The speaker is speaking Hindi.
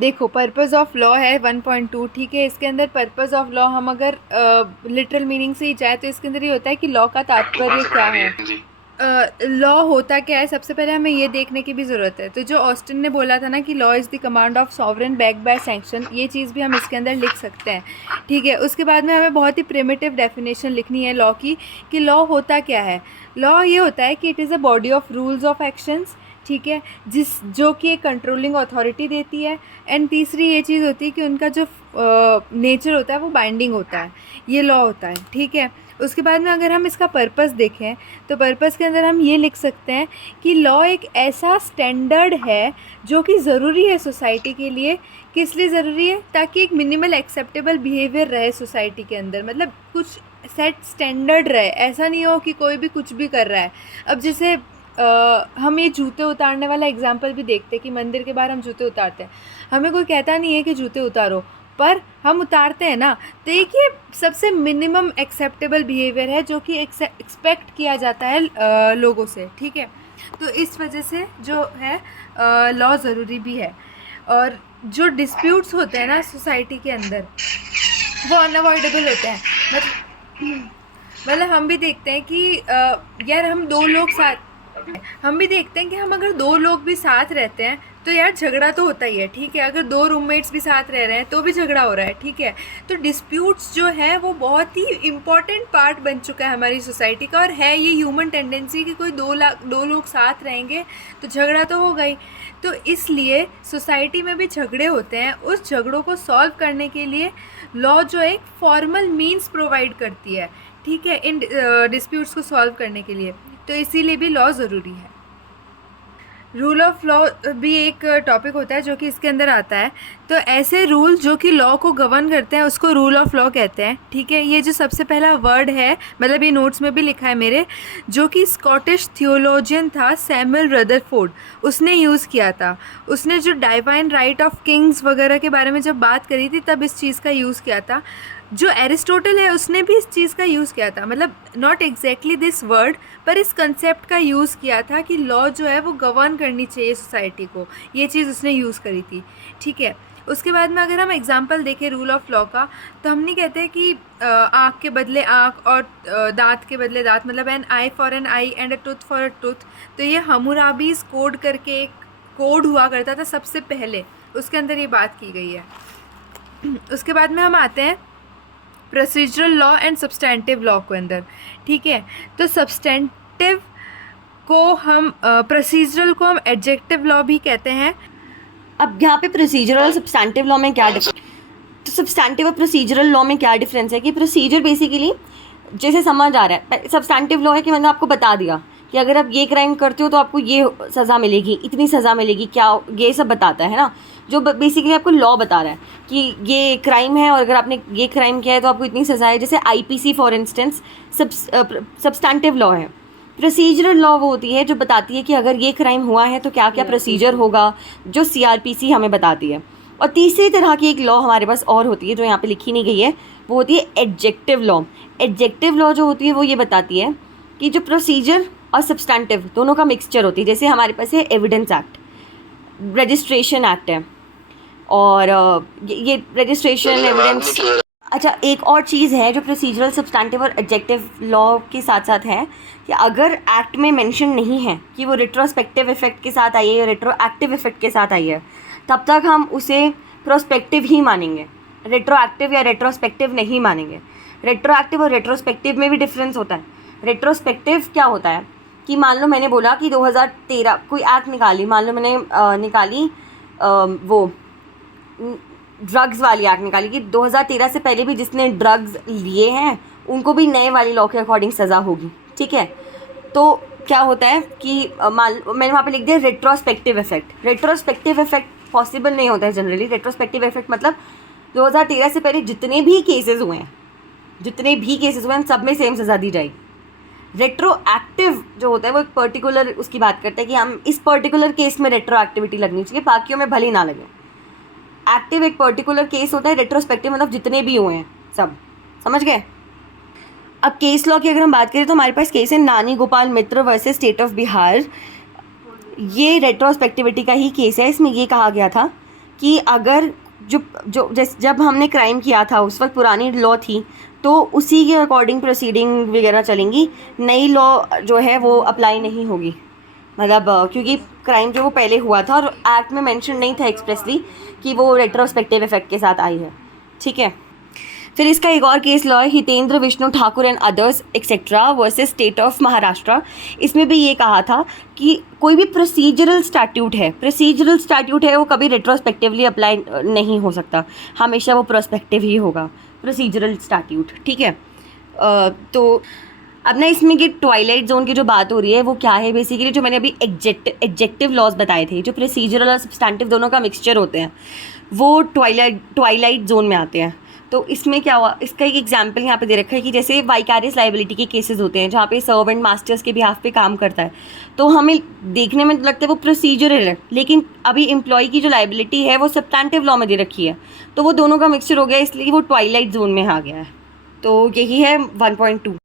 देखो, पर्पस ऑफ लॉ है 1.2, ठीक है। इसके अंदर पर्पस ऑफ लॉ हम अगर लिटरल मीनिंग से ही जाए तो इसके अंदर ये होता है कि लॉ का तात्पर्य क्या है। लॉ होता क्या है, सबसे पहले हमें ये देखने की भी ज़रूरत है। तो जो ऑस्टिन ने बोला था ना कि law is the command of sovereign back by sanction, ये चीज़ भी हम इसके अंदर लिख सकते हैं, ठीक है। उसके बाद में हमें बहुत ही प्रिमिटिव डेफिनेशन लिखनी है लॉ की, कि लॉ होता क्या है। लॉ ये होता है कि it is a body of rules of actions, ठीक है, जो कि एक कंट्रोलिंग अथॉरिटी देती है। एंड तीसरी ये चीज़ होती है कि उनका जो नेचर होता है वो बाइंडिंग होता है, ये लॉ होता है, ठीक है। उसके बाद में अगर हम इसका पर्पस देखें तो पर्पस के अंदर हम ये लिख सकते हैं कि लॉ एक ऐसा स्टैंडर्ड है जो कि ज़रूरी है सोसाइटी के लिए। किस लिए ज़रूरी है? ताकि एक मिनिमल एक्सेप्टेबल बिहेवियर रहे सोसाइटी के अंदर, मतलब कुछ सेट स्टैंडर्ड रहे, ऐसा नहीं हो कि कोई भी कुछ भी कर रहा है। अब जैसे हम ये जूते उतारने वाला एग्जाम्पल भी देखते हैं कि मंदिर के बाहर हम जूते उतारते हैं, हमें कोई कहता नहीं है कि जूते उतारो, पर हम उतारते हैं ना। तो एक ये सबसे मिनिमम एक्सेप्टेबल बिहेवियर है जो कि एक्सपेक्ट किया जाता है लोगों से, ठीक है। तो इस वजह से जो है लॉ ज़रूरी भी है। और जो डिस्प्यूट्स होते हैं ना सोसाइटी के अंदर, वो अनअवॉइडेबल होते हैं। मतलब हम भी देखते हैं कि यार हम भी देखते हैं कि हम अगर दो लोग भी साथ रहते हैं तो यार झगड़ा तो होता ही है, ठीक है। अगर दो रूममेट्स भी साथ रह रहे हैं तो भी झगड़ा हो रहा है, ठीक है। तो डिस्प्यूट्स जो है वो बहुत ही इम्पॉर्टेंट पार्ट बन चुका है हमारी सोसाइटी का, और है ये ह्यूमन टेंडेंसी कि कोई दो लोग साथ रहेंगे तो झगड़ा तो होगा ही। तो इसलिए सोसाइटी में भी झगड़े होते हैं, उस झगड़ों को सॉल्व करने के लिए लॉ जो एक फॉर्मल मीन्स प्रोवाइड करती है, ठीक है, इन डिस्प्यूट्स को सॉल्व करने के लिए। तो इसीलिए भी लॉ ज़रूरी है। रूल ऑफ लॉ भी एक टॉपिक होता है जो कि इसके अंदर आता है। तो ऐसे रूल जो कि लॉ को गवर्न करते हैं उसको रूल ऑफ लॉ कहते हैं, ठीक है। ये जो सबसे पहला वर्ड है, मतलब ये नोट्स में भी लिखा है मेरे, जो कि स्कॉटिश थियोलॉजियन था सैमुअल रदरफोर्ड, उसने यूज़ किया था। उसने जो डिवाइन राइट ऑफ किंग्स वगैरह के बारे में जब बात करी थी तब इस चीज़ का यूज़ किया था। जो एरिस्टोटल है उसने भी इस चीज़ का यूज़ किया था, मतलब नॉट एग्जैक्टली दिस वर्ड, पर इस कंसेप्ट का यूज़ किया था कि लॉ जो है वो गवर्न करनी चाहिए सोसाइटी को, ये चीज़ उसने यूज़ करी थी, ठीक है। उसके बाद में अगर हम एग्जांपल देखें रूल ऑफ लॉ का, तो हम नहीं कहते कि आँख के बदले आँख और दांत के बदले दांत, मतलब an eye for an eye and a tooth for a tooth. तो ये हम्मुराबीज़ कोड करके एक कोड हुआ करता था सबसे पहले, उसके अंदर ये बात की गई है। उसके बाद में हम आते हैं procedural law and substantive law के अंदर, ठीक है। तो सब्सटेंटिव को हम प्रोसीजरल को हम एडजेक्टिव लॉ भी कहते हैं। अब यहाँ पे प्रोसीजरल और सब्सटैंटिव लॉ में क्या डिफरेंस, तो सब्सटैंटिव और प्रोसीजरल लॉ में क्या डिफरेंस है कि प्रोसीजर बेसिकली जैसे समझ आ रहा है, सब्सटैंटिव लॉ है कि मैंने आपको बता दिया कि अगर आप ये क्राइम करते हो तो आपको ये सज़ा मिलेगी, इतनी सज़ा मिलेगी, क्या ये सब बताता है ना, जो बेसिकली आपको लॉ बता रहा है कि ये क्राइम है और अगर आपने ये क्राइम किया है तो आपको इतनी सज़ा है। जैसे IPC for instance substantive law है। प्रोसीजरल लॉ वो होती है जो बताती है कि अगर ये क्राइम हुआ है तो क्या क्या प्रोसीजर होगा, जो सीआरपीसी हमें बताती है। और तीसरी तरह की एक लॉ हमारे पास और होती है जो यहाँ पे लिखी नहीं गई है, वो होती है एडजेक्टिव लॉ। एडजेक्टिव लॉ जो होती है वो ये बताती है कि जो प्रोसीजर और सब्सटैंटिव दोनों का मिक्सचर होती है। जैसे हमारे पास है एविडेंस एक्ट, रजिस्ट्रेशन एक्ट है, और ये रजिस्ट्रेशन एविडेंस। अच्छा, एक और चीज़ है जो प्रोसीजरल, सब्सटैंटिव और एडजेक्टिव लॉ के साथ साथ है कि अगर एक्ट में मेंशन नहीं है कि वो रिट्रोस्पेक्टिव इफेक्ट के साथ आई है या रेट्रोएक्टिव इफेक्ट के साथ आई है, तब तक हम उसे प्रोस्पेक्टिव ही मानेंगे, रेट्रोएक्टिव या रेट्रोस्पेक्टिव नहीं मानेंगे। रेट्रोएक्टिव और रेट्रोस्पेक्टिव में भी डिफरेंस होता है। रेट्रोस्पेक्टिव क्या होता है कि मान लो मैंने बोला कि 2013 कोई एक्ट निकाली, मान लो मैंने निकाली वो ड्रग्स वाली एक्ट निकाली कि 2013 से पहले भी जिसने ड्रग्स लिए हैं उनको भी नए वाली लॉ के अकॉर्डिंग सज़ा होगी, ठीक है। तो क्या होता है कि मैंने वहाँ पे लिख दिया retrospective effect. Retrospective effect possible नहीं होता है जनरली। रेट्रोस्पेक्टिव इफेक्ट मतलब 2013 से पहले जितने भी केसेस हुए हैं सब में सेम सज़ा दी जाएगी। रेट्रोएक्टिव जो होता है वो एक पर्टिकुलर उसकी बात करता है कि हम इस पर्टिकुलर केस में रेट्रोएक्टिविटी लगनी चाहिए, बाकियों में भले ना लगे। एक्टिव एक पर्टिकुलर केस होता है, रेट्रोस्पेक्टिव मतलब जितने भी हुए हैं सब, समझ गए। अब केस लॉ की अगर हम बात करें तो हमारे पास केस है नानी गोपाल मित्र वर्सेस स्टेट ऑफ बिहार। ये रेट्रोस्पेक्टिविटी का ही केस है। इसमें ये कहा गया था कि अगर जब हमने क्राइम किया था उस वक्त पुरानी लॉ थी, तो उसी के अकॉर्डिंग प्रोसीडिंग वगैरह चलेंगी, नई लॉ जो है वो अप्लाई नहीं होगी। मतलब क्योंकि क्राइम जो वो पहले हुआ था और एक्ट में मेंशन नहीं था एक्सप्रेसली कि वो रेट्रोस्पेक्टिव इफेक्ट के साथ आई है, ठीक है। फिर इसका एक और केस लॉ है Hitendra Vishnu Thakur and others etcetera versus state of Maharashtra. इसमें भी ये कहा था कि कोई भी प्रोसीजरल स्टैट्यूट है वो कभी रेट्रोस्पेक्टिवली अप्लाई नहीं हो सकता, हमेशा वो प्रोस्पेक्टिव ही होगा प्रोसीजरल स्टैट्यूट, ठीक है। तो अब ना इसमें कि ट्वाइलाइट जोन की जो बात हो रही है वो क्या है, बेसिकली जो मैंने अभी एग्जेक्टिव लॉज बताए थे, जो प्रोसीजरल और सब्सटैंटिव दोनों का मिक्सचर होते हैं, वो ट्वाइलाइट जोन में आते हैं। तो इसमें क्या हुआ, इसका एक एग्जांपल यहाँ पे दे रखा है कि जैसे वाइकारियस लाइबिलिटी के केसेस होते हैं जहाँ पे सर्वेंट मास्टर्स के बिहाफ पे काम करता है, तो हमें देखने में लगता है वो प्रोसीजरल है, लेकिन अभी एम्प्लॉय की जो लाइबिलिटी है वो सब्सटैंटिव लॉ में दे रखी है, तो वो दोनों का मिक्सचर हो गया, इसलिए वो ट्वाइलाइट जोन में आ गया है। तो यही है 1.2।